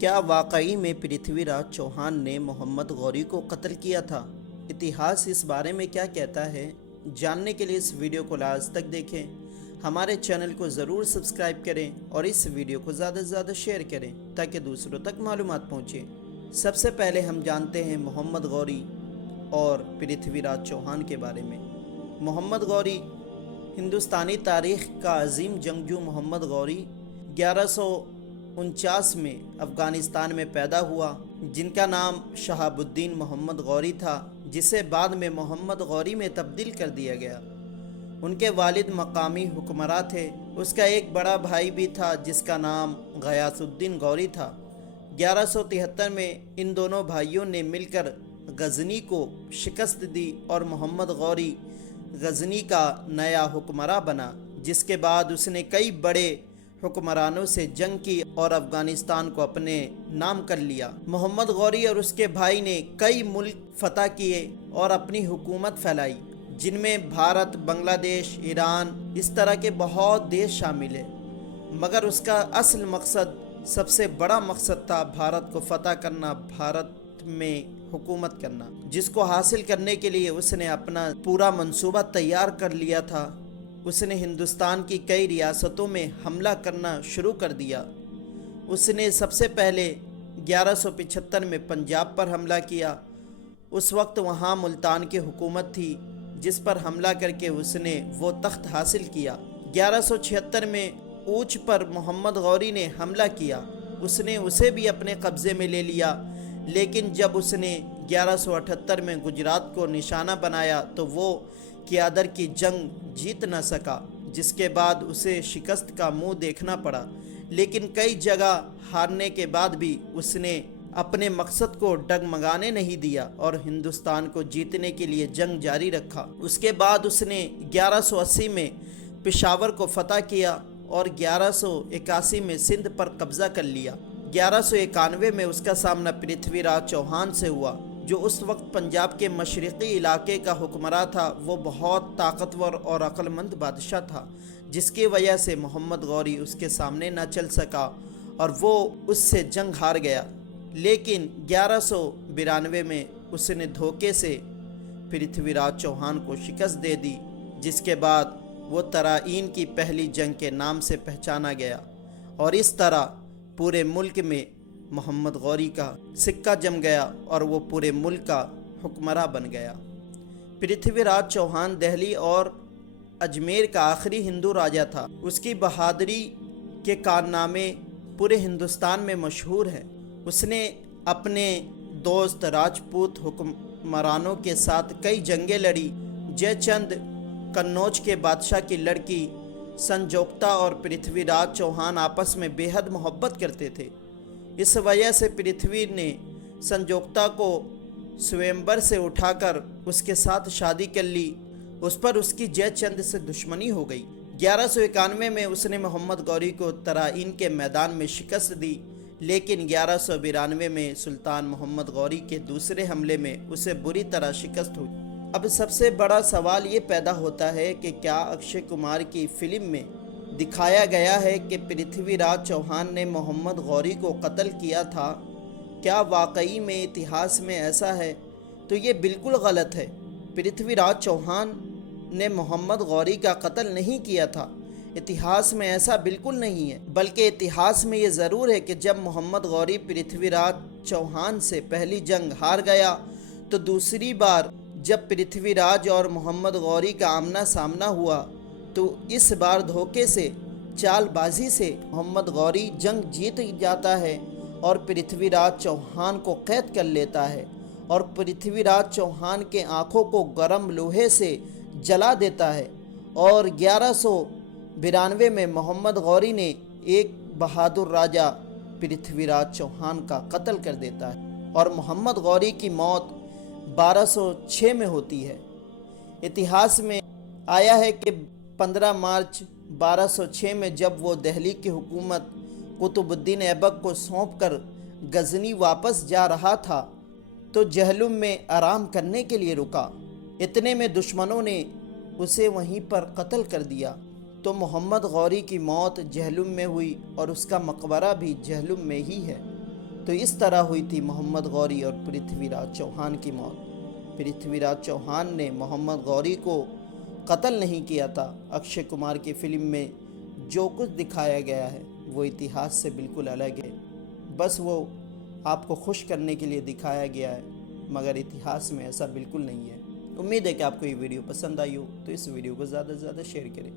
کیا واقعی میں پرتھوی راج چوہان نے محمد غوری کو قتل کیا تھا؟ اتہاس اس بارے میں کیا کہتا ہے؟ جاننے کے لیے اس ویڈیو کو لاسٹ تک دیکھیں۔ ہمارے چینل کو ضرور سبسکرائب کریں اور اس ویڈیو کو زیادہ سے زیادہ شیئر کریں تاکہ دوسروں تک معلومات پہنچیں۔ سب سے پہلے ہم جانتے ہیں محمد غوری اور پرتھوی راج چوہان کے بارے میں۔ محمد غوری ہندوستانی تاریخ کا عظیم جنگجو محمد غوری 1149 میں افغانستان میں پیدا ہوا، جن کا نام شہاب الدین محمد غوری تھا، جسے بعد میں محمد غوری میں تبدیل کر دیا گیا۔ ان کے والد مقامی حکمراں تھے۔ اس کا ایک بڑا بھائی بھی تھا جس کا نام غیاث الدین غوری تھا۔ 1173 میں ان دونوں بھائیوں نے مل کر غزنی کو شکست دی اور محمد غوری غزنی کا نیا حکمراں بنا، جس کے بعد اس نے کئی بڑے حکمرانوں سے جنگ کی اور افغانستان کو اپنے نام کر لیا۔ محمد غوری اور اس کے بھائی نے کئی ملک فتح کیے اور اپنی حکومت پھیلائی، جن میں بھارت، بنگلہ دیش، ایران، اس طرح کے بہت دیش شامل ہیں۔ مگر اس کا اصل مقصد، سب سے بڑا مقصد تھا بھارت کو فتح کرنا، بھارت میں حکومت کرنا، جس کو حاصل کرنے کے لیے اس نے اپنا پورا منصوبہ تیار کر لیا تھا۔ اس نے ہندوستان کی کئی ریاستوں میں حملہ کرنا شروع کر دیا۔ اس نے سب سے پہلے 1175 میں پنجاب پر حملہ کیا۔ اس وقت وہاں ملتان کی حکومت تھی، جس پر حملہ کر کے اس نے وہ تخت حاصل کیا۔ 1176 میں اوچھ پر محمد غوری نے حملہ کیا۔ اس نے اسے بھی اپنے قبضے میں لے لیا، لیکن جب اس نے 1178 میں گجرات کو نشانہ بنایا تو وہ کیادر کی جنگ جیت نہ سکا، جس کے بعد اسے شکست کا منہ دیکھنا پڑا۔ لیکن کئی جگہ ہارنے کے بعد بھی اس نے اپنے مقصد کو ڈگمگانے نہیں دیا اور ہندوستان کو جیتنے کے لیے جنگ جاری رکھا۔ اس کے بعد اس نے 1180 میں پشاور کو فتح کیا اور 1181 میں سندھ پر قبضہ کر لیا۔ 1191 میں اس کا سامنا پرتھوی راج چوہان سے ہوا، جو اس وقت پنجاب کے مشرقی علاقے کا حکمراں تھا۔ وہ بہت طاقتور اور عقل مند بادشاہ تھا، جس کی وجہ سے محمد غوری اس کے سامنے نہ چل سکا اور وہ اس سے جنگ ہار گیا۔ لیکن 1192 میں اس نے دھوکے سے پرتھوی راج چوہان کو شکست دے دی، جس کے بعد وہ ترائین کی پہلی جنگ کے نام سے پہچانا گیا، اور اس طرح پورے ملک میں محمد غوری کا سکہ جم گیا اور وہ پورے ملک کا حکمراں بن گیا۔ پرتھوی راج چوہان دہلی اور اجمیر کا آخری ہندو راجا تھا۔ اس کی بہادری کے کارنامے پورے ہندوستان میں مشہور ہیں۔ اس نے اپنے دوست راجپوت حکمرانوں کے ساتھ کئی جنگیں لڑی۔ جے چند کنوج کے بادشاہ کی لڑکی سنجوکتا اور پرتھوی راج چوہان آپس میں بے حد محبت کرتے تھے۔ اس وجہ سے پرتھوی نے سنجوکتا کو سویمبر سے اٹھا کر اس کے ساتھ شادی کر لی۔ اس پر اس کی جے چند سے دشمنی ہو گئی۔ 1191 میں اس نے محمد غوری کو ترائین کے میدان میں شکست دی، لیکن 1192 میں سلطان محمد غوری کے دوسرے حملے میں اسے بری طرح شکست ہوئی۔ اب سب سے بڑا سوال یہ پیدا ہوتا ہے کہ کیا اکشے کمار کی فلم میں دکھایا گیا ہے کہ پرتھوی راج چوہان نے محمد غوری کو قتل کیا تھا؟ کیا واقعی میں اتہاس میں ایسا ہے؟ تو یہ بالکل غلط ہے۔ پرتھوی راج چوہان نے محمد غوری کا قتل نہیں کیا تھا۔ اتہاس میں ایسا بالکل نہیں ہے، بلکہ اتہاس میں یہ ضرور ہے کہ جب محمد غوری پرتھوی راج چوہان سے پہلی جنگ ہار گیا تو دوسری بار جب پرتھوی راج اور محمد غوری کا آمنا سامنا ہوا تو اس بار دھوکے سے، چال بازی سے محمد غوری جنگ جیت جاتا ہے اور پرتھوی راج چوہان کو قید کر لیتا ہے اور پرتھوی راج چوہان کے آنکھوں کو گرم لوہے سے جلا دیتا ہے، اور 1192 میں محمد غوری نے ایک بہادر راجا پرتھوی راج چوہان کا قتل کر دیتا ہے اور محمد غوری کی موت 1206 میں ہوتی ہے۔ اتہاس میں آیا ہے کہ 15 مارچ 1206 میں جب وہ دہلی کی حکومت قطب الدین ایبک کو سونپ کر غزنی واپس جا رہا تھا تو جہلم میں آرام کرنے کے لیے رکا۔ اتنے میں دشمنوں نے اسے وہیں پر قتل کر دیا۔ تو محمد غوری کی موت جہلم میں ہوئی اور اس کا مقبرہ بھی جہلم میں ہی ہے۔ تو اس طرح ہوئی تھی محمد غوری اور پرتھوی راج چوہان کی موت۔ پرتھوی راج چوہان نے محمد غوری کو قتل نہیں کیا تھا۔ اکشے کمار کی فلم میں جو کچھ دکھایا گیا ہے وہ اتہاس سے بالکل الگ ہے، بس وہ آپ کو خوش کرنے کے لیے دکھایا گیا ہے، مگر اتہاس میں ایسا بالکل نہیں ہے۔ امید ہے کہ آپ کو یہ ویڈیو پسند آئی ہو، تو اس ویڈیو کو زیادہ سے زیادہ شیئر کریں۔